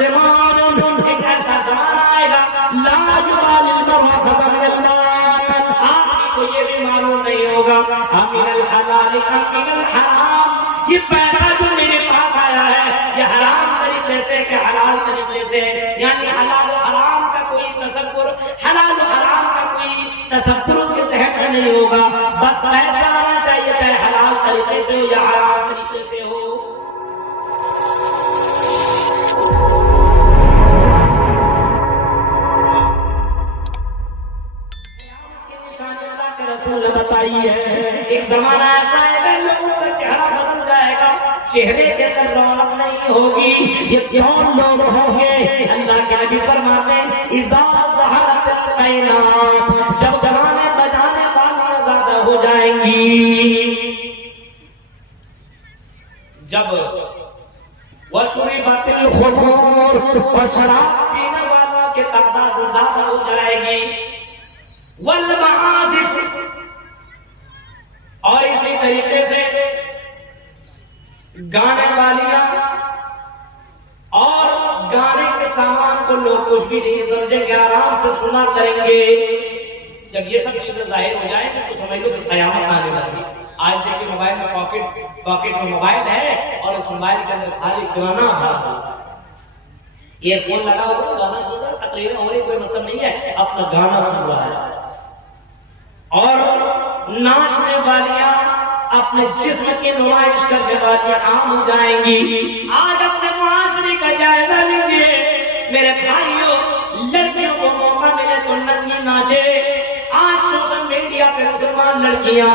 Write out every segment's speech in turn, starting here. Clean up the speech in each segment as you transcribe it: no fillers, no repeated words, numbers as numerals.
زمان، ایک ایسا زمانہ آئے گا لا یبالی المرء خزر المال، آدمی کو یہ بھی معلوم نہیں ہوگا امن الحلال ام من الحرام، یہ پیسہ جو میرے پاس آیا ہے یہ حرام طریقے سے کہ حلال طریقے سے، یعنی حلال و حرام کا کوئی تصور، حلال و حرام کا کوئی تصور اس کے ذہن میں نہیں ہوگا، بس پیسہ آنا چاہیے چاہے حلال طریقے سے ہو یا حرام طریقے سے ہو۔ رسول نے بتائی ہے ایک زمانہ ایسا ہے کہ لوگوں کا چہرہ بدل جائے گا، چہرے کے اندر رونق نہیں ہوگی، یہ کون لوگ ہوں گے؟ اللہ کے نبی فرماتے ہیں اذا ظہرت القینات، جب گانے بجانے والی زیادہ ہو جائیں گی، جب وشربت الخمور، اور شراب پینے والوں کی تعداد زیادہ ہو جائے گی، والمعازف، اور اسی طریقے سے گانے والیاں اور گانے کے سامان کو لوگ کچھ بھی نہیں سمجھیں گے، آرام سے سنا کریں گے، جب یہ سب چیزیں ظاہر ہو جائیں تو سمجھ لو کہ قیامت آنے والی ہے۔ آج دیکھیں موبائل میں پاکٹ میں موبائل ہے اور اس موبائل کے اندر خالی گانا آ رہا ہے، ایئر فون لگا ہوا گانا سن رہا، تقریر ہو رہی، کوئی مطلب نہیں ہے، اپنا گانا سن رہا ہے، اور ناچنے والیاں اپنے جسم کی نمائش کرنے والیاں عام ہو جائیں گی۔ آج اپنے معاشرے کا جائزہ لیجئے میرے بھائیوں، لڑکیوں کو موقع ملے تو ننگی ناچے۔ آج سوشل میڈیا پہ مسلمان لڑکیاں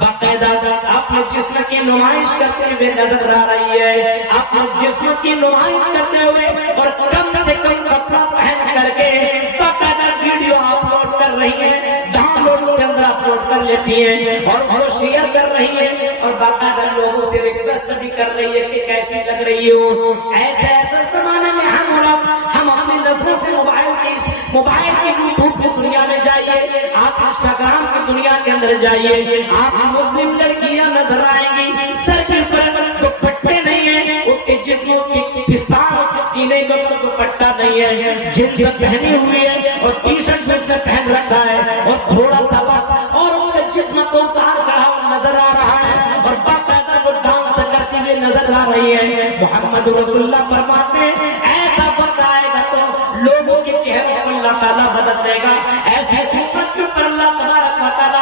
باقاعدہ اپنے جسم کی نمائش کرتے ہوئے نظر آ رہی ہے، اپنے جسم کی نمائش کرتے ہوئے اور کم سے کم کپڑا پہن کر کے باقاعدہ ویڈیو اپلوڈ کر رہی ہے، ڈاؤن لوڈ کے اندر اپلوڈ کر لیتی ہیں اور شیئر کر رہی ہے، اور باقاعدہ لوگوں سے ریکویسٹ بھی کر رہی ہے کہ کیسی لگ رہی ہو۔ ایسے زمانے میں ہم اپنی نظروں سے موبائل کی یوٹیوب کی دنیا میں جائیے، آپ انسٹاگرام کی دنیا کے اندر جائیے، آپ مسلم لڑکیاں نظر آئیں گی، سر کے اوپر دوپٹے نہیں ہیں، اس کے جسم، اس کی پستان، اس کے سینے کے اوپر دوپٹہ نہیں ہے، جینس پہنی ہوئی ہے اور ٹی شرٹ اس نے پہن رکھا ہے اور تھوڑا سا بس، اور اس کے جسم کو اتار چڑھا نظر آ رہا ہے اور باقاعدہ وہ ڈانس کرتی ہوئی نظر آ رہی ہے۔ محمد رسول اللہ فرماتے ہیں ایسا وقت آئے گا تو لوگوں کے چہرے کو اللہ تعالیٰ بدل دے گا، ایسی امت کے اوپر اللہ تبارک و تعالیٰ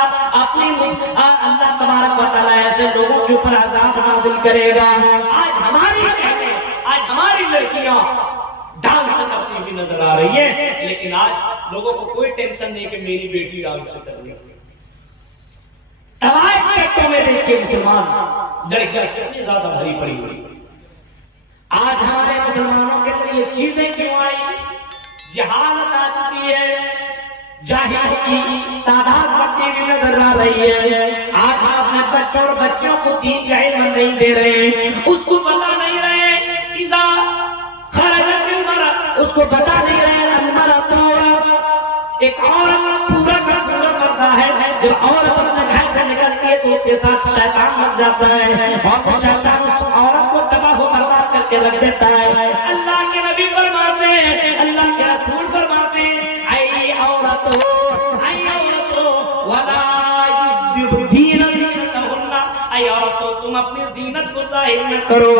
اللہ تبارک و تعالیٰ ایسے لوگوں کے اوپر عذاب نازل کرے گا۔ آج ہماری بہنیں، آج ہماری لڑکیاں ڈانس کرتی ہوئی نظر آ رہی ہے، لیکن آج لوگوں کو کوئی ٹینشن نہیں کہ میری بیٹی ڈانس کر رہی ہے۔ طوائف کے میں دیکھیے مسلمان لڑکیاں کتنی زیادہ بھری پڑی ہوئی۔ آج ہمارے مسلمانوں کے لیے یہ چیزیں کیوں آئی؟ جہالت آ چکی ہے، جاہل کی تعداد بڑھتی ہوئی نظر آ رہی ہے۔ آج ہم اپنے بچوں اور بچوں کو دین کا علم نہیں دے رہے، اس کو بتا نہیں رہے اذا خرجت المرأة، اس کو بتا نہیں رہے المرأة، ایک عورت پورا کا پورا پردہ ہے، جب عورت اپنے گھر سے نکلتی ہے تو اس کے ساتھ شیطان لگ جاتا ہے اور شیطان اس عورت کو تباہ و برباد کر کے رکھ دیتا ہے۔ اللہ کے نبی فرماتے ہیں، اللہ کے رسول فرماتے ہیں اے عورتو ولا یبدین زینتہن، اے عورتو تم اپنی زینت کو ظاہر نہ کرو،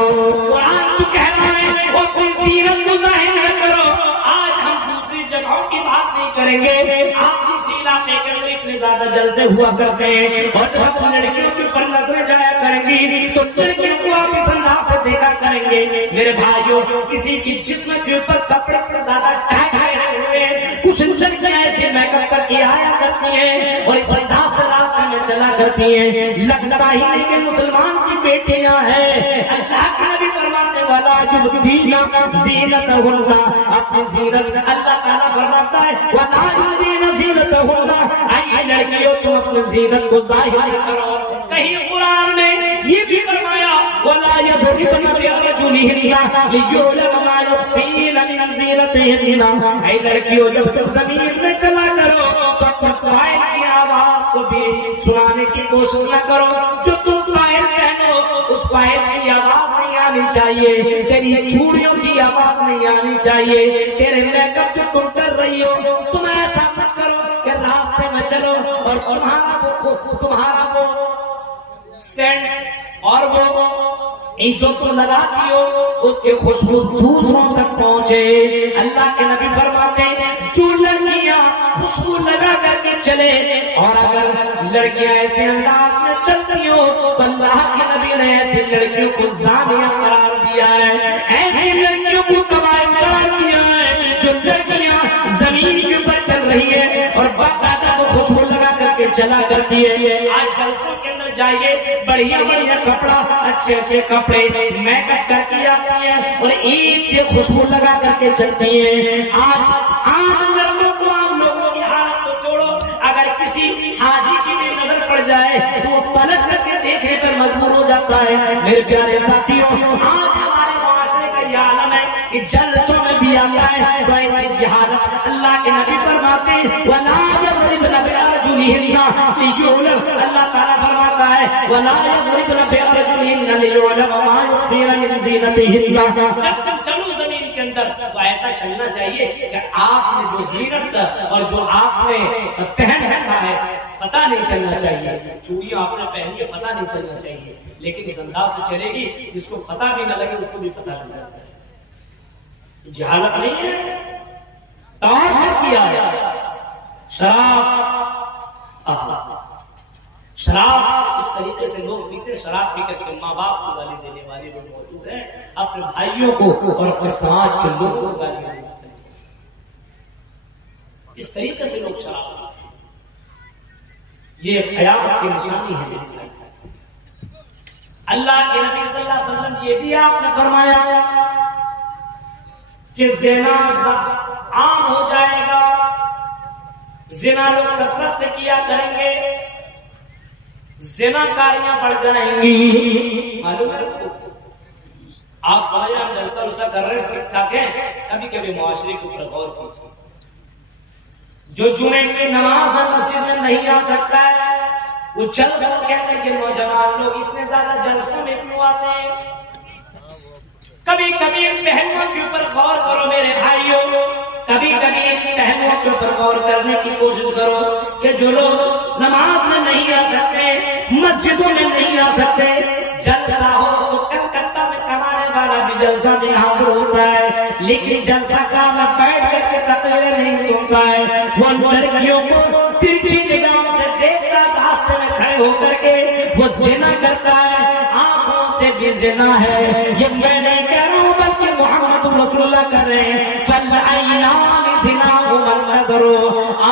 قرآن تو کہہ رہا ہے وہ کوئی زینت کو ظاہر نہ کرو۔ آج ہم دوسری جگہوں کی بات نہیں کریں گے، آپ کسی علاقے کے اندر اتنے زیادہ جلسے ہوا کرتے ہیں اور جب اپنی لڑکیوں کے اوپر نظریں جایا کریں گی تو لڑکیوں کو آپ اس انداز سے دیکھا کریں گے۔ میرے بھائیوں، کسی کی جسم کے اوپر کپڑے اتنے زیادہ ٹھہرے ہوئے، کچھ لڑکیاں ایسے میک اپ کر کے آیا کرتی ہیں اور اس انداز سے راستہ میں چلا کرتی ہیں، لگتا ہی نہیں کہ مسلمان کی بیٹیاں ہیں۔ اللہ کا نبی فرماتے والا یبدین زینتہن، اپنی زینت، اللہ تعالیٰ فرماتا ہے وَلَا يُبْدِينَ زِينَتَهُنَّ، اے لڑکیوں تم اپنی زینت کو ظاہر کرو۔ کہیں قرآن نے یہ بھی فرمایا وَلَا يَضْرِبْنَ بِأَرْجُلِهِنَّ لِيُعْلَمَ مَا يُخْفِينَ مِنْ زِينَتِهِنَّ، اے لڑکیوں جب تم زمین میں چلا کرو تو اپنے پائل کی آواز کو بھی سنانے کی کوشش نہ کرو، جو تم پائل پہنو اس پائپ کی آواز نہیں آنی چاہیے، تیری چوڑیوں کی آواز نہیں آنی چاہیے، تیرے میک اپ جو تم کر رہی ہو تم ایسا مت کرو کہ راستے میں چلو اور تمہارا وہ سینٹ اور وہ جو تم لگاتی ہو اس کے خوشبو دوسروں تک پہنچے۔ اللہ کے نبی فرماتے ہیں جو لڑکیاں خوشبو لگا کر کے چلے، اور اگر لڑکیاں ایسے انداز میں چلتی ہو تو اللہ کے نبی نے ایسی لڑکیوں کو زانیہ قرار دیا ہے، ایسی لڑکیوں کو قبائل قرار دیا ہے جو لڑکیاں زمین کے اوپر چل رہی ہے اور باقاعدہ وہ خوشبو لگا کر کے چلا کرتی ہے۔ آج جلسوں کے اندر جائیے، بڑھیا بڑھیا کپڑا، اچھے اچھے کپڑے میک اپ کر کے آتی ہیں اور عید سے خوشبو لگا کر کے چلتی ہیں۔ آج عام لڑکوں کو، عام لوگوں کی حالت تو چھوڑو، اگر کسی حاجی کی بھی نظر پڑ جائے تو وہ پلٹ کر کے دیکھنے پر مجبور ہو جاتا ہے۔ میرے پیارے ساتھیوں، آج ہمارے معاشرے کا یہ عالم ہے کہ جلسوں میں بھی آتا ہے تو ایسی جہالت۔ اللہ کے نبی فرماتے ہیں وَلَا يَضْرِبْنَ بِأَرْجُلِهِنَّ لِيُعْلَمَ، اللہ تعالیٰ فرماتا ہے وَلَا يَضْرِبْنَ بِأَرْجُلِهِنَّ لِيُعْلَمَ مَا يُخْفِينَ مِنْ زِينَتِهِنَّ۔ جب تم چلو زمین کے اندر تو ایسا چلنا چاہیے کہ آپ نے جو زینت اور جو آپ نے پہن رکھا ہے پتہ نہیں چلنا چاہیے، چوڑیاں آپ نے پہنی ہے پتہ نہیں چلنا چاہیے، لیکن اس انداز سے چلے گی جس کو پتہ بھی نہ لگے اس کو بھی پتہ لگ جاتا ہے۔ جہالت نہیں ہے، تعارف کیا ہے۔ شراب اس طریقے سے لوگ پیتے، شراب پی کر کے ماں باپ کو گالی دینے والے لوگ موجود ہیں، اپنے بھائیوں کو اور اپنے سماج کے لوگوں کو گالی دینے والے، اس طریقے سے لوگ شراب پیتے ہیں۔ یہ قیامت کی نشانی ہے۔ اللہ کے نبی صلی اللہ علیہ وسلم یہ بھی آپ نے فرمایا کہ زنا عام ہو جائے گا، زنا لوگ کثرت سے کیا کریں گے، زنا کاریاں بڑھ جائیں گی۔ معلوم ہے آپ سمجھ رہے ہیں ہم جلسہ وسا کر رہے ہیں ٹھیک ٹھاک ہے، کبھی کبھی معاشرے کے اوپر غور کیجیے۔ جو جمعے کی نماز مسجد میں نہیں آ سکتا ہے وہ جلسوں کے اندر کے نوجوان لوگ اتنے زیادہ جلسوں میں کیوں آتے ہیں؟ کبھی کبھی پہلوؤں کے اوپر غور کرو میرے بھائیوں، کبھی کبھی پہلوؤں کے اوپر غور کرنے کی کوشش کرو کہ جو لوگ نماز میں نہیں آ سکتے، مسجدوں میں نہیں آ سکتے، جلسہ ہو تو کلکتہ میں کمانے والا بھی جلسہ میں حاضر ہوتا ہے، لیکن جلسہ کا میں بیٹھ کر کے تقریریں نہیں سنتا ہے، وہ لڑکیوں کو ترچھی نگاہوں سے دیکھتا، راستے میں کھڑے ہو کر کے وہ زنا کرتا ہے، آنکھوں سے بھی زنا ہے۔ یہ میں نہیں کہہ رہا ہوں بلکہ محمد رسول اللہ کر رہے ہیں، فَالْعَيْنَانِ زِنَاهُمَا النَّظَرُ،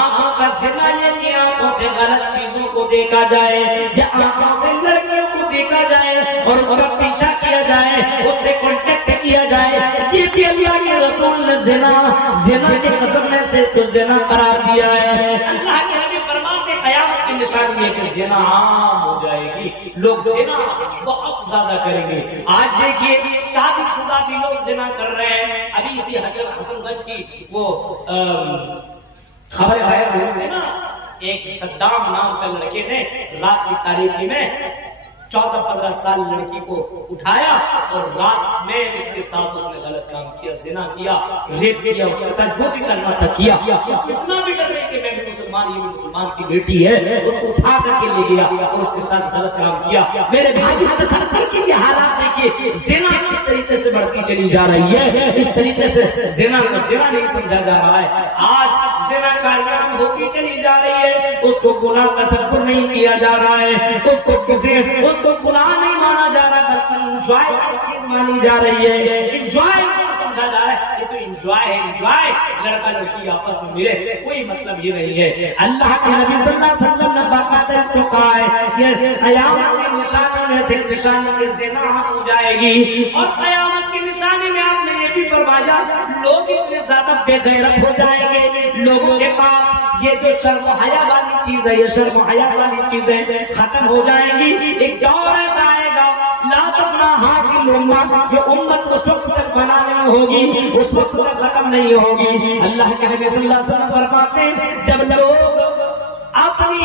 آنکھوں کا زنا یہ کہ آنکھوں سے غلط چیزوں کو دیکھا جائے، یا آنکھوں سے لڑکیوں کو دیکھا جائے اور اس کا پیچھا کیا جائے، اس سے کانٹیکٹ کیا جائے، یہ بھی اللہ کے رسول نے زنا کے قسم میں سے اس کو زنا قرار دیا ہے۔ اللہ کے نبی فرماتے قیامت کی نشانی ہے کہ زنا عام ہو جائے گی، لوگ زنا بہت زیادہ کریں گے۔ آج دیکھیے شادی شدہ بھی لوگ زنا کر رہے ہیں۔ ابھی اسی حسن گنج کی وہ خبر غائب ہوئی تھی نا، ایک صدام نام کا لڑکے نے رات کی تاریکی میں 14-15 سال لڑکی کو اٹھایا اور رات میں اس کے ساتھ اس نے غلط کام کیا، زنا کیا، ریپ کیا، اس کے ساتھ جو بھی کرنا تھا کیا۔ اس کو اتنا بھی ڈر نہیں کہ میں بھی مسلمان، یہ بھی مسلمان کی بیٹی ہے، اس کو اٹھا کر کے لے گیا اور اس کے ساتھ غلط کام کیا۔ میرے بھائی تصور کیجیے حالات دیکھیے، زنا کس طریقے سے بڑھتی چلی جا رہی ہے، اس طریقے سے زنا کو زنا نہیں سمجھا جا رہا ہے۔ آج زنا کاریاں ہوتی چلی جا رہی ہے، اس کو گناہ کا تصور نہیں کیا جا رہا ہے، اس کو گناہ نہیں مانا جا رہا بلکہ انجوائے کی چیز مانی جا رہی ہے، انجوائے کو سمجھا جا رہا ہے، یہ تو انجوائے ہے، انجوائے لڑکا لڑکی آپس میں ملے، کوئی مطلب یہ نہیں ہے۔ اللہ کے نبی صلی اللہ علیہ وسلم نے باقاعدہ اس کو کہا ہے یہ قیامت کی نشانی میں سے نشانی کے زنا ہو جائے گی، اور قیامت کی نشانی میں آپ نے یہ بھی فرمایا لوگ اتنے زیادہ بے غیرت ہو جائیں گے، لوگوں کے پاس یہ جو شرم و حیا والی چیز ہے، یہ شرم و حیا والی چیزیں ختم ہو جائیں گی۔ ایک دور ایسا آئے گا لا تفنا حاصل امت، یہ امت اس وقت تک فنا نہیں ہوگی، اس وقت تک ختم نہیں ہوگی۔ اللہ کے نبی صلی اللہ علیہ وسلم فرماتے ہیں جب لوگ اپنی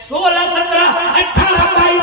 16, 17, 18, 22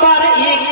12-1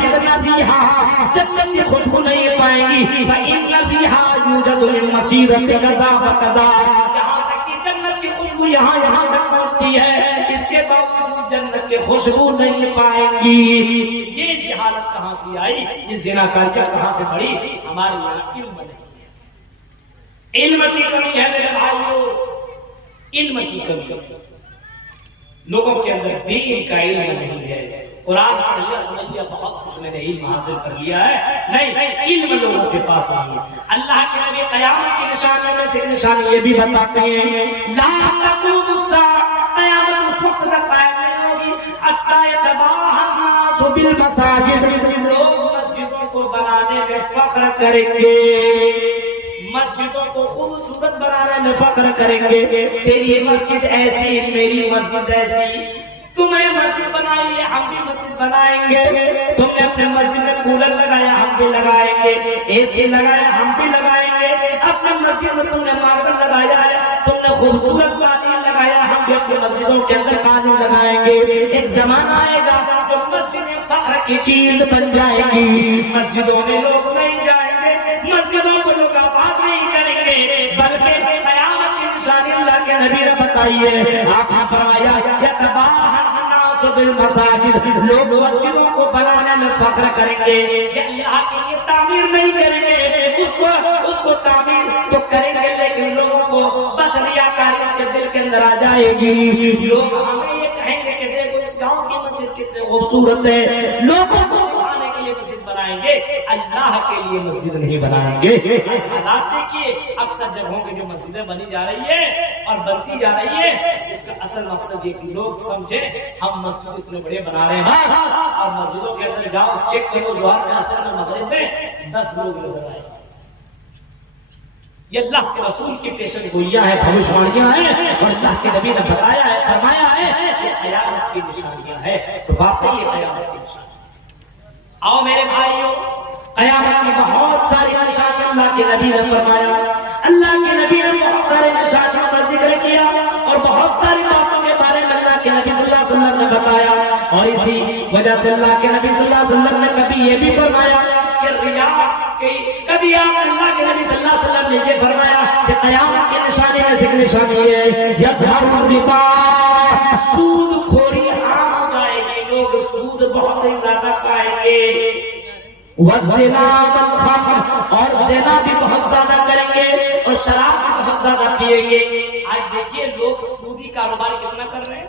يجدن فيها جنت کی خوشبو نہیں پائیں گی فإن فيها يوجد من مسيرة كذا وكذا یہاں تک کہ جنت کی خوشبو یہاں تک پہنچتی ہے اس کے باوجود جنت کی خوشبو نہیں پائیں گی. یہ جہالت کہاں سے آئی, یہ زناکاریاں کہاں سے بڑھی؟ ہمارے یہاں علم نہیں ہے, علم کی کمی ہے میرے بھائیوں, علم کی کمی ہے. لوگوں کے اندر دین کا علم نہیں ہے. قرآن پڑھ لیا سمجھ لیا بہت کچھ میں نے علم حاصل کر لیا ہے, نہیں, علم لوگوں کے پاس نہیں ہے. اللہ کے نبی قیامت کی نشانیوں میں سے ایک نشانی یہ بھی بتاتے ہیں لا تقوم الساعہ, قیامت اس وقت تک قائم نہیں ہوگی حتی یتباہی الناس بالمساجد, لوگ مسجدوں کو بنانے میں فخر کریں گے, مسجدوں کو خوبصورت بنانے میں فخر کریں گے. تیری مسجد ایسی, میری مسجد ایسی, تم نے مسجد بنائی ہے, ہم بھی مسجد بنائیں گے. تم نے اپنے مسجد میں کولر لگایا, ہم بھی لگائیں گے. اے سی لگایا, ہم بھی لگائیں گے. اپنے مسجد میں تم نے ماربل لگایا ہے, تم نے خوبصورت قالین لگایا, ہم بھی اپنی مسجدوں کے اندر قالین لگائیں گے. ایک زمانہ آئے گا جو مسجدیں فخر کی چیز بن جائیں گی. مسجدوں میں لوگ نہیں جائیں گے, مسجدوں کو لوگ آباد نہیں کریں گے, بلکہ قیامت کی نشانی اللہ کے نبی نے بتائی ہے. آپ نے فرمایا یتباہی الناس بالمساجد, لوگ مسجدوں کو بنانے میں فخر کریں گے. یہ اللہ کے لیے تعمیر نہیں کریں گے, اس کو تعمیر تو کریں گے لیکن لوگوں کو بس ریاکاری اس کے دل کے اندر آ جائے گی. لوگ ہمیں یہ کہیں گے کہ دیکھو اس گاؤں کی مسجد کتنے خوبصورت ہے, لوگوں کو دکھانے کے لیے مسجد بنائیں گے, اللہ کے لیے مسجد نہیں بنائیں گے. حالات دیکھیے, اکثر جگہوں کی جو مسجدیں بنی جا رہی ہے اور بنتی جا رہی ہے, اس کا اصل مقصد یہ کہ لوگ سمجھیں ہم مسجد اتنے بڑے بنا رہے ہیں, اور مسجدوں کے اندر جاؤ چیک کرو ظہر میں, عصر میں, مغرب میں 10 لوگ نظر آئے. یہ اللہ کے رسول کی پیشن گوئیاں ہیں, بھوشواڑیاں ہیں, اور اللہ کے نبی نے بتایا ہے, فرمایا ہے یہ قیامت کی نشانیاں ہیں. تو واقعی یہ قیامت کی نشانیاں. آؤ میرے بھائیوں, قیامت کی بہت ساری نشانیاں اللہ کے نبی نے فرمایا. اللہ کے نبی نے بہت سارے نشانیوں کا ذکر کیا اور بہت ساری باتوں کے بارے میں اللہ کے نبی صلی اللہ علیہ وسلم نے بتایا. اور اسی وجہ سے اللہ کے نبی صلی اللہ علیہ وسلم نے کبھی یہ بھی فرمایا کہ ریا, کبھی آپ اللہ کے نبی صلی اللہ علیہ وسلم نے یہ فرمایا کہ قیامت کی نشانی میں سے ایک نشانی ہے یظہر الربا, سود خوری عام ہو جائے گی, لوگ سود بہت ہی زیادہ کھائیں گے. والزنا والخمر, اور زنا بھی بہت زیادہ کریں گے اور شراب بھی بہت زیادہ پیئیں گے. آج دیکھیے لوگ سودی کاروبار کتنا کر رہے ہیں,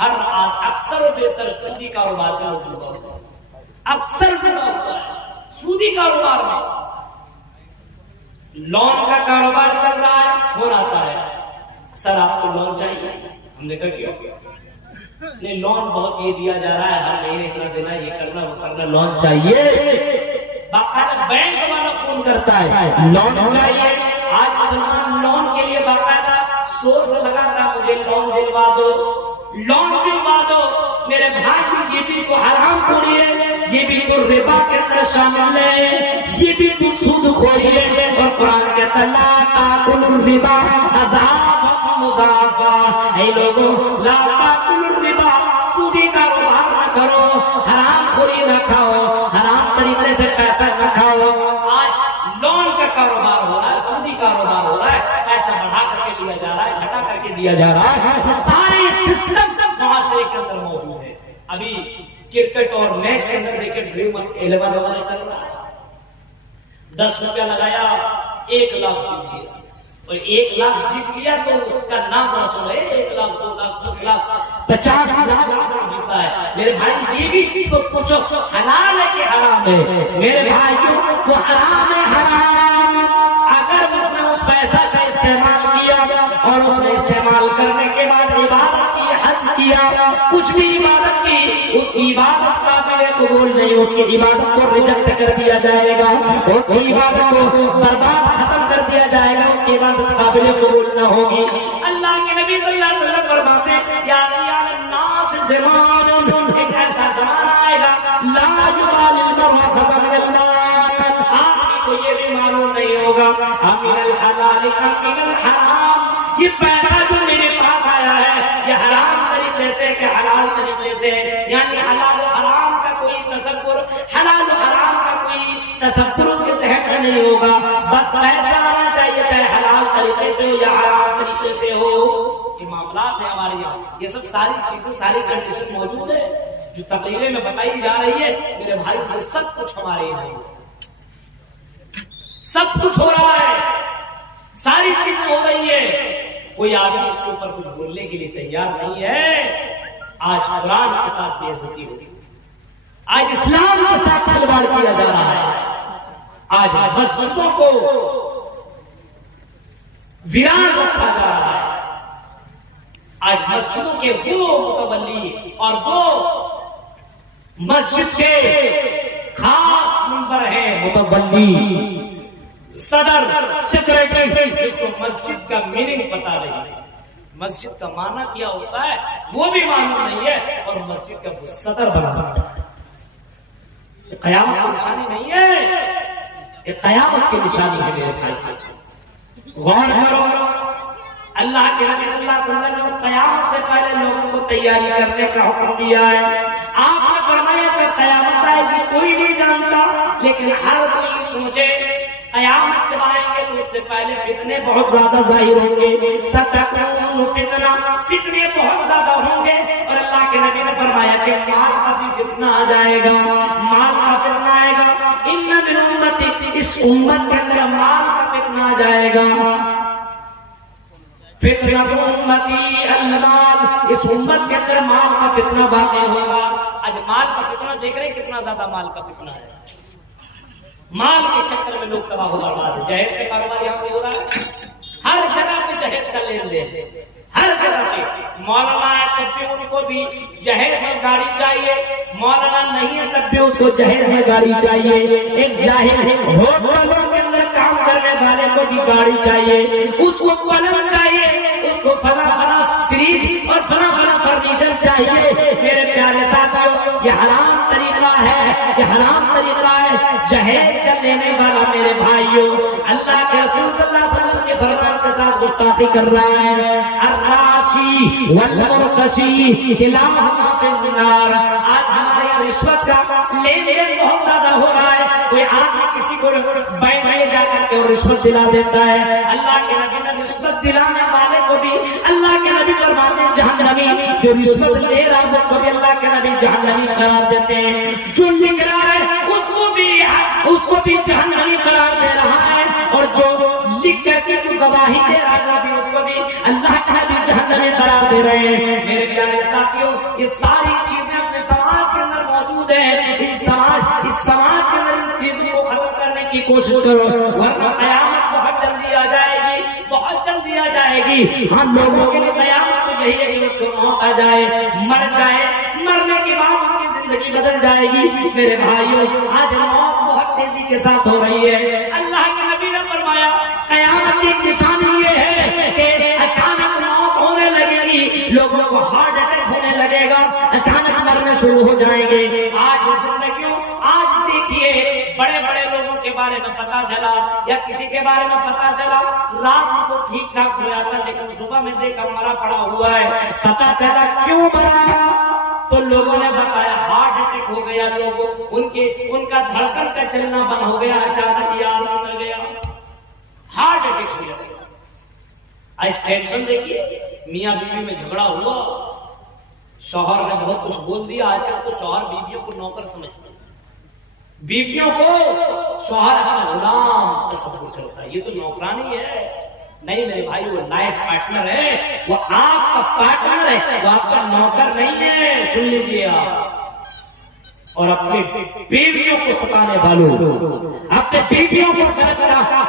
ہر اکثر و بیشتر سودی کاروبار میں لوگ ڈوبا ہوا ہے, اکثر ڈوبا ہوا ہے سودی کاروبار میں. لون کا کاروبار چل رہا ہے, فون آتا ہے سر آپ کو لون چاہیے, ہم نے کہا کیا نہیں, لون بہت یہ دیا جا رہا ہے, ہر مہینے اتنا دینا, یہ کرنا وہ کرنا, لون چاہیے. باقاعدہ بینک والا فون کرتا ہے لون چاہیے. آج مسلمان لون کے لیے باقاعدہ سورس لگاتا, مجھے لون دلوا دو, لون دلوا دو. میرے بھائی یہ بھی تو حرام خوری ہے, یہ بھی تو ربا کے اندر شامل ہے, یہ بھی تو سود خوری ہے. اور قرآن کہتا ہے لا تاکلوا الربا اضعافا مضاعفا, اے لوگوں لا تاکلوا الربا, سودی کاروبار نہ کرو, حرام خوری نہ کھاؤ, حرام طریقے سے پیسہ نہ کھاؤ. آج لون کا کاروبار ہو رہا ہے, سودی کاروبار ہو رہا ہے, پیسہ بڑھا کر کے لیا جا رہا ہے, گھٹا کر کے دیا جا رہا ہے. یہ سارے سسٹم معاشرے کے اندر موجود ہے. ابھی کرکٹ اور میچ کے اندر دیکھیں ڈریم 11 وغیرہ چل رہا ہے, 10 روپیہ لگایا 1 لاکھ جیت گیا, اور 1 لاکھ جیت گیا تو اس کا نام روشن ہے, 1 لاکھ 2 لاکھ 10 لاکھ 50 لاکھ جیتا ہے. میرے بھائی یہ بھی تو پوچھو حلال ہے کہ حرام ہے؟ میرے بھائیوں وہ حرام ہے, حرام. اگر اس نے اس پیسہ کا استعمال کیا اور اس نے استعمال کرنے کے بعد عبادت کی, حج کیا, کچھ بھی عبادت کی, اس کی عبادت قابل قبول نہیں, اس کی عبادت کو ریجیکٹ کر دیا جائے گا, اس کی عبادت کو برباد ختم کر دیا جائے گا, اس کی عبادت قابل قبول نہ ہوگی. اللہ کے نبی صلی اللہ علیہ وسلم فرماتے ہیں یاتی علی الناس زمان, ایک ایسا زمانہ آئے گا لا یبالی المرء خذ من المال, آپ کو یہ بھی معلوم نہیں ہوگا امن الحلال ام من الحرام, یہ پیسہ جو میرے پاس آیا ہے یہ حرام طریقے سے کہ حلال طریقے سے, یعنی حلال و حرام کا کوئی تصور طریقے سے ہو یا حرام طریقے سے ہو، یہ معاملات ہیں ہمارے یہاں. یہ سب ساری چیزیں، ساری کنڈیشن موجود ہے جو تقریریں میں بتائی جا رہی ہے میرے بھائی. یہ سب کچھ ہمارے یہاں ہے، سب کچھ ہو رہا ہے، ساری چیزیں ہو رہی ہے. کوئی آدمی اس کے اوپر کچھ بولنے کے لیے تیار نہیں ہے. آج قرآن کے ساتھ بے عزتی ہو رہی ہے، آج اسلام کے ساتھ کھلواڑ کیا جا رہا ہے. آج مسجدوں کو ویران رکھا جا رہا ہے. آج مسجدوں کے وہ متولی اور وہ مسجد کے خاص ممبر ہیں، متولی، صدر، سیکریٹری، جس کو مسجد کا میننگ پتا نہیں ہے، مسجد کا معنی کیا ہوتا ہے وہ بھی معلوم نہیں ہے، اور مسجد کا وہ صدر بنا ہے. یہ قیامت کی نشانی نہیں ہے، یہ قیامت کی نشانی ہے میرے بھائی. غور کرو، اللہ کے نبی صلی اللہ علیہ وسلم نے قیامت سے پہلے لوگوں کو تیاری کرنے کا حکم دیا ہے. آپ نے فرمایا کہ قیامت آئے گی کوئی نہیں جانتا، لیکن ہر کوئی سوچے قیامت جب آئیں گے تو اس سے پہلے فتنے بہت زیادہ ظاہر ہوں گے. ستکون فتنہ، فتنے بہت زیادہ ہوں گے. اور اللہ کے نبی نے فرمایا کہ مال کا بھی فتنہ آ جائے گا، مال کا فتنہ آئے گا. ان من امتی، اس امت کے اندر مال کا فتنہ آ جائے گا. فتنہ امتی المال، اس امت کے اندر مال کا فتنہ واقع ہوگا. آج مال کا فتنہ دیکھ رہے کتنا زیادہ مال کا فتنہ ہے. مال کے چکر میں لوگ تباہ و برباد ہیں. جہیز کا کاروبار یہاں پہ ہو رہا ہے، ہر جگہ پہ جہیز کا لین دین، ہر جگہ پہ. مولانا ہے تب بھی ان کو بھی جہیز میں گاڑی چاہیے، مولانا نہیں ہے تب بھی اس کو جہیز میں گاڑی چاہیے. ایک جاہل ہوٹلوں کے اندر کام کرنے والے کو بھی گاڑی چاہیے، اس کو پلنگ چاہیے، اس کو فلاں فلاں فریج اور فلاں فلاں فرنیچر چاہیے. میرے پیارے ساتھیوں، یہ حرام طریقہ ہے، یہ حرام طریقہ ہے. جہیز کا لینے والا میرے بھائیوں اللہ کے رسول صلی اللہ علیہ وسلم کے فرمان کے ساتھ گستاخی کر رہا ہے. الراشی والمرتشی کلاہما فی النار. آج ہمارے یہاں رشوت کا لین دین بہت زیادہ ہو رہا ہے. کوئی آدمی کسی کو بینک میں جا کر کے رشوت دلا دیتا ہے. اللہ کے نبی نے رشوت دلانے والے کو بھی اللہ کے نبی فرماتے ہیں جہنمی. جو رشوت لے رہا ہے اس کو بھی اللہ کے نبی جہنمی قرار دیتے ہیں. جو لکھ رہا ہے اس کو بھی جہنمی قرار دے رہا ہے، اور جو لکھ کر کے جو گواہی دے رہا ہے وہ بھی اس کو بھی اللہ کا نبی جہنمی قرار دے رہے ہیں. میرے پیارے ساتھیوں، یہ ساری چیزیں اپنے سماج کے اندر موجود ہیں. اس سماج کے اندر ان چیزوں کو ختم کرنے کی کوشش کرو، ورنہ قیامت بہت جلدی آ جائے گی، بہت جلدی آ جائے گی. ہم لوگوں کے لیے قیامت تو یہی ہے کہ اس کو موت آ جائے، مر جائے، مرنے کے بعد اس کی زندگی بدل جائے گی. میرے بھائیوں، آج موت بہت تیزی کے ساتھ ہو رہی ہے. اللہ کے نبی نے فرمایا قیامت کی ایک نشانی یہ ہے کہ اچانک موت ہونے لگے گی، لوگوں کو ہارٹ اٹیک ہونے لگے گا، اچانک مرنے شروع ہو جائیں گے. آج زندگیوں، آج دیکھیے بڑے بڑے لوگوں کے بارے میں پتا چلا یا کسی کے بارے میں پتا چلا، رات کو ٹھیک ٹھاک سویا تھا لیکن صبح میں دیکھا مرا پڑا ہوا ہے. پتا چلا کیوں مرا، تو لوگوں نے بتایا ہارٹ اٹیک ہو گیا. لوگوں ان کا دھڑکن کا چلنا بند ہو گیا، اچانک یہ آدمی مر گیا، ہارٹ اٹیک ہو گیا. آج ٹینشن دیکھیے، میاں بیوی میں جھگڑا ہوا، شوہر نے بہت کچھ بول دیا. آج کل تو شوہر بیویوں کو نوکر سمجھتے ہیں، بیویوں کو شوہر اپنا غلام تصور کرتا ہے. یہ تو نوکرانی ہے. نہیں میرے بھائی، وہ لائف پارٹنر ہے، وہ آپ کا پارٹنر ہے، وہ آپ کا نوکر نہیں ہے. سن لیجیے آپ. اور اپنی بیویوں کو ستانے والوں، اپنے بیویوں کو غلط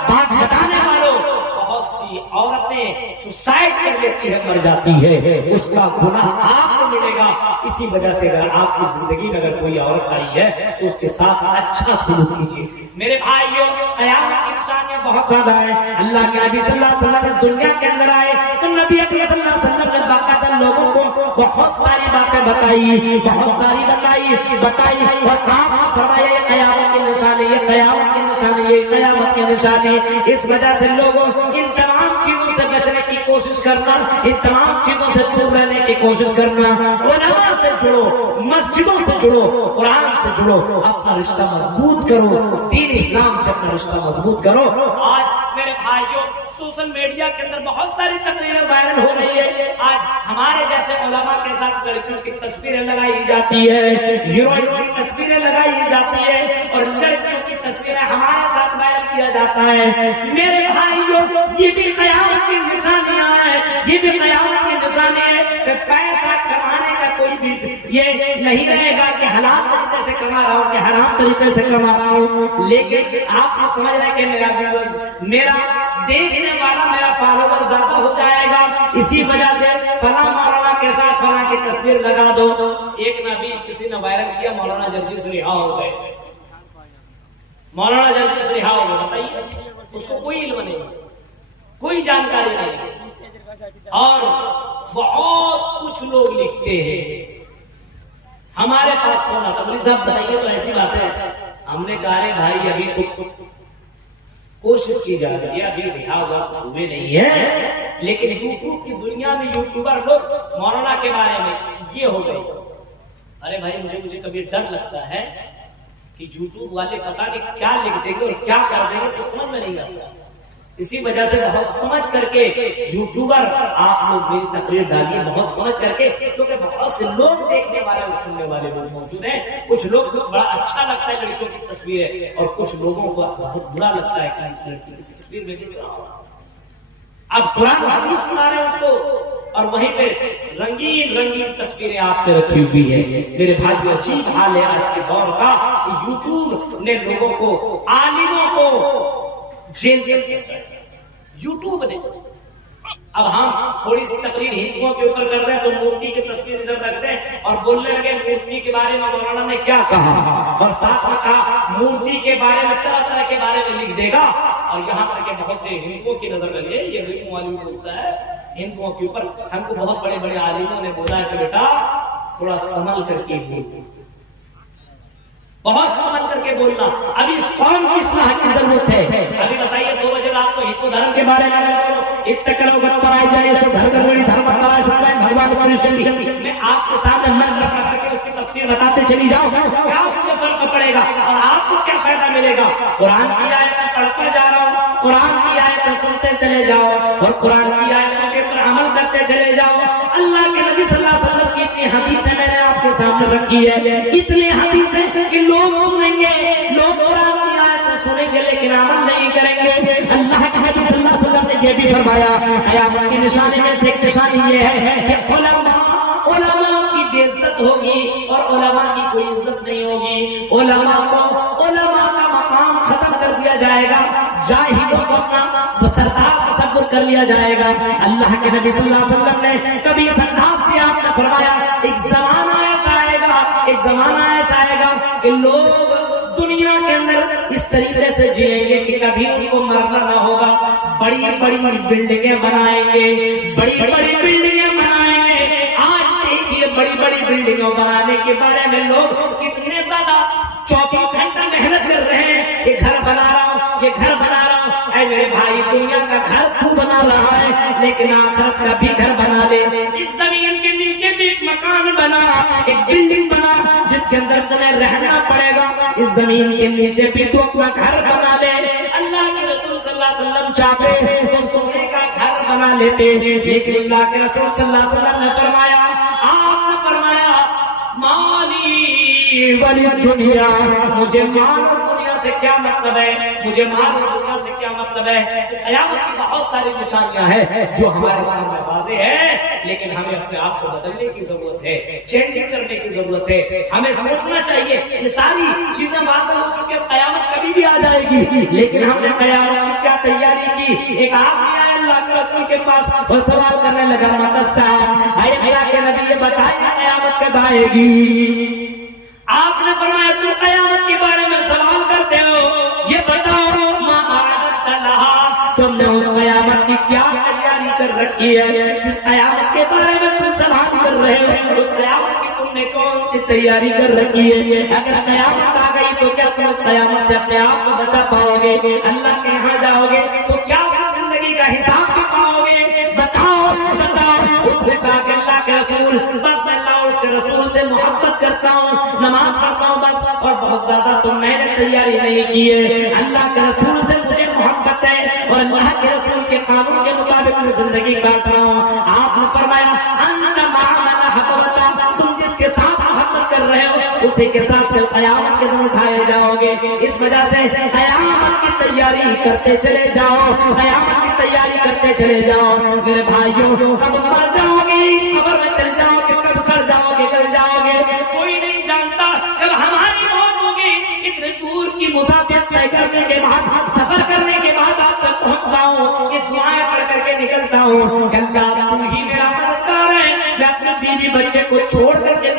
بات بتانے والوں، بہت سی عورتیں سوسائڈ کر لیتی ہے، مر جاتی ہے. اس کا گناہ آپ کو ملے گا. اسی وجہ سے اگر آپ کی زندگی میں اگر کوئی عورت آئی ہے تو اس کے ساتھ اچھا سلوک کیجیے. میرے بھائیوں، قیامت کی نشانیاں بہت زیادہ ہیں. اللہ کے نبی صلی اللہ علیہ وسلم اس دنیا کے اندر آئے تو نبی اکرم صلی اللہ علیہ وسلم نے باقاعدہ لوگوں کو بہت ساری باتیں بتائی، بہت ساری بتائی اور آپ فرمایا یہ قیامت کی نشانی، یہ قیامت کی نشانی، یہ قیامت کی نشانی. اس وجہ سے لوگوں ان تمام چیزوں سے بچنے کی کوشش کرنا، ان تمام چیزوں سے دور رہنے کی کوشش کرنا. علماء سے جڑو، مسجدوں سے جڑو، قرآن سے جڑو، اپنا رشتہ مضبوط کرو، دین اسلام سے اپنا رشتہ مضبوط کرو. آج میرے بھائیوں سوشل میڈیا کے اندر بہت ساری تقریریں وائرل ہو رہی ہے. آج ہمارے جیسے علماء کے ساتھ لڑکیوں کی تصویریں لگائی جاتی ہے, ہیروئن کی تصویریں لگائی جاتی ہے, اور لڑکیوں کی تصویریں ہمارے ساتھ وائرل کیا جاتا ہے. میرے بھائیوں, یہ بھی قیامت کی نشانیاں ہیں, یہ بھی قیامت کی نشانی ہے کہ پیسہ کمانے کا کوئی بھی یہ نہیں رہے گا کہ حلال طریقے سے کما رہا ہوں کہ حرام طریقے سے کما رہا ہوں. لیکن آپ یہ سمجھ رہے ہیں کہ میرا ویورز, میرا دیکھنے والا, میرا فالوور زیادہ ہو جائے گا, اسی وجہ سے فلاں مولانا کے ساتھ فلاں کی تصویر لگا دو. ایک نبی کسی نے وائرل کیا, مولانا جلدی سے رہا ہو گئے, مولانا جلدی سے رہا ہو گئے. بتائیے, اس کو کوئی علم نہیں, کوئی جانکاری نہیں. اور بہت کچھ لوگ لکھتے ہیں. ہمارے پاس فون آتا, مولوی صاحب بتائیے تو ایسی بات ہے. ہم نے کہا بھائی ابھی کوشش کی جا رہی ہے, ابھی رہا ہوا کچھ ہوئے نہیں ہے, لیکن یوٹیوب کی دنیا میں یوٹیوبر لوگ مولانا کے بارے میں یہ ہو گئے. ارے بھائی, مجھے کبھی ڈر لگتا ہے کہ یوٹیوب والے پتہ نہیں کیا لکھ دیں گے اور کیا کر دیں گے, تو سمجھ میں نہیں آتا. اسی وجہ سے بہت سمجھ کر کے یوٹیوبر آپ لوگ میری تقریر ڈالیے, بہت سمجھ کر کے, کیونکہ بہت سے لوگ دیکھنے والے اور سننے والے لوگ موجود ہیں. کچھ لوگ کو بڑا اچھا لگتا ہے لڑکیوں کی تصویر, اور کچھ لوگوں کو بہت برا لگتا ہے کہ اس لڑکی کی تصویر میں دیکھ رہا ہوں. اب قرآن حدیث سنا رہے ہیں اس کو, اور وہیں پہ رنگین رنگین تصویریں آپ پہ رکھی ہوئی ہے. میرے بھائی, عجیب حال ہے آج کے دور کا کہ یوٹیوب نے لوگوں کو, عالموں کو جیل کے یوٹیوب نے. اب ہم تھوڑی سی تقریر ہندوؤں کے اوپر کرتے ہیں تو مورتی کی تصویر ادھر رکھتے ہیں اور بولنے لگے مورتی کے بارے میں مولانا نے کیا کہا, اور ساتھ میں کہا مورتی کے بارے میں طرح طرح کے بارے میں لکھ دے گا. اور یہاں پر کے بہت سے ہندوؤں کی نظر لگے, یہ ہندو عالم بولتا ہے ہندوؤں کے اوپر. ہم کو بہت بڑے بڑے عالموں نے بولا ہے کہ بیٹا تھوڑا سنبھل کر کے بولنا, بہت سمجھ کر کے بولنا. ابھی اس قوم کی اصلاح کی ضرورت ہے. ابھی بتائیے 2 بجے رات کو ہندو دھرم کے بارے میں میں آپ کے سامنے من رکھ کر کے اس کی تفسیر بتاتے چلی جاؤ, کیا مجھے فرق پڑے گا اور آپ کو کیا فائدہ ملے گا. قرآن کی آیتیں پڑھتا جا رہا ہوں, قرآن کی آیتیں سنتے چلے جاؤ, اور قرآن کی آیتوں کے اوپر عمل کرتے چلے جاؤ. اللہ کے نبی صلی اللہ علیہ وسلم کی اتنی حدیثیں میں نے آپ کے سامنے رکھی ہے, اتنی حدیثیں کہ لوگ سنیں گے, لوگ قرآن کی آیتیں سنیں گے لیکن عمل نہیں کریں گے. اللہ کے نبی صلی اللہ علیہ وسلم نے یہ بھی فرمایا, قیامت کی نشانی میں سے ایک نشانی یہ ہے کہ علماء کی بے عزت ہوگی اور علماء کی کوئی عزت نہیں ہوگی. علماء کا مقام ختم کر دیا جائے گا, جاہلوں کو اپنا سردار تصور کر لیا جائے گا. اللہ کے نبی صلی اللہ علیہ وسلم نے کبھی اس انداز سے آپ نے فرمایا, ایک زمانہ ایسا آئے گا, ایک زمانہ ایسا آئے گا کہ لوگ دنیا کے اندر اس طریقے سے جئیں گے کہ کبھی ان کو مرنا نہ ہوگا. بڑی بڑی بلڈنگیں بنائیں گے, بڑی بڑی بلڈنگیں بنائیں گے. آج دیکھیے بڑی بڑی بلڈنگوں بنانے کے بارے میں لوگ کتنے زیادہ 24 گھنٹہ محنت کر رہے ہیں, یہ گھر بنا رہا ہوں, یہ گھر بنا رہا ہوں. اے میرے بھائی, دنیا کا گھر تو بنا رہا ہے لیکن آخرت کا بھی گھر بنا لے. اس زمین کے نیچے بھی ایک مکان بنا, ایک بلڈنگ بنا جس کے اندر تمہیں رہنا پڑے گا. اس زمین کے نیچے بھی تو اپنا گھر بنا لے. اللہ کے رسول صلی اللہ علیہ وسلم چاہتے تو سونے کا گھر بنا لیتے, لیکن اللہ کے رسول صلی اللہ علیہ وسلم نے فرمایا, آپ نے فرمایا مالی ولی دنیا, مجھے مال اور دنیا سے کیا مطلب ہے, مجھے مال اور دنیا سے کیا مطلب ہے. قیامت کی بہت ساری نشانیاں ہیں جو ہمارے سامنے واضح ہے, لیکن ہمیں اپنے آپ کو بدلنے کی ضرورت ہے, چینجنگ کرنے کی ضرورت ہے. ہمیں سوچنا چاہیے یہ ساری چیزیں واضح ہو چکی ہیں, قیامت کبھی بھی آ جائے گی, لیکن ہم نے قیامت کی کیا تیاری کی. ایک آدمی آیا اللہ کے رسول کے پاس اور سوال کرنے لگا, اے اللہ کے نبی یہ بتائیے قیامت کب آئے گی. آپ نے فرمایا تم قیامت کے بارے میں سوال کرتے ہو, یہ بتاؤ ما اعددت لها, تم نے اس قیامت کی کیا تیاری کر رکھی ہے. جس قیامت کے بارے میں تم سوال کر رہے ہو اس قیامت کی تم نے کون سی تیاری کر رکھی ہے. اگر قیامت آ گئی تو کیا تم اس قیامت سے اپنے آپ کو بچا پاؤ گے, اللہ کے یہاں جاؤ گے تو کیا اپنی زندگی کا حساب بھی پاؤ گے. بتاؤ بتاؤ. اس نے کہا کہ اللہ کے رسول, بس میں اللہ اور اس کے رسول سے محبت کرتا ہوں, نماز پڑھتا ہوں بس, اور بہت زیادہ تو میں نے تیاری نہیں کی ہے. اللہ کے رسول سے مجھے محبت ہے اور اللہ کے رسول کے قانون کے مطابق میں زندگی کاٹ رہا ہوں. آپ نے فرمایا انت مع من احببت، تم جس کے ساتھ محبت کر رہے ہو اسی کے ساتھ کل قیامت کے دن اٹھائے جاؤ گے. اس وجہ سے قیامت کی تیاری کرتے چلے جاؤ، قیامت کی تیاری کرتے چلے جاؤ. میرے بھائیوں کب مر جاؤ گے اس خبر میں چل جاؤ گے، کب سڑ جاؤ گے کل جاؤ گے کوئی نہیں جانتا. جب ہماری موت ہوگی اتنے دور کی مسافت طے کرنے کے بعد، سفر کرنے کے بعد آپ تک پہنچتا ہوں، یہ دعائیں پڑھ کر کے نکلتا ہوں کہ اللہ تو ہی میرا مددگار ہے. میں اپنی بیوی بچے کو چھوڑ کر کے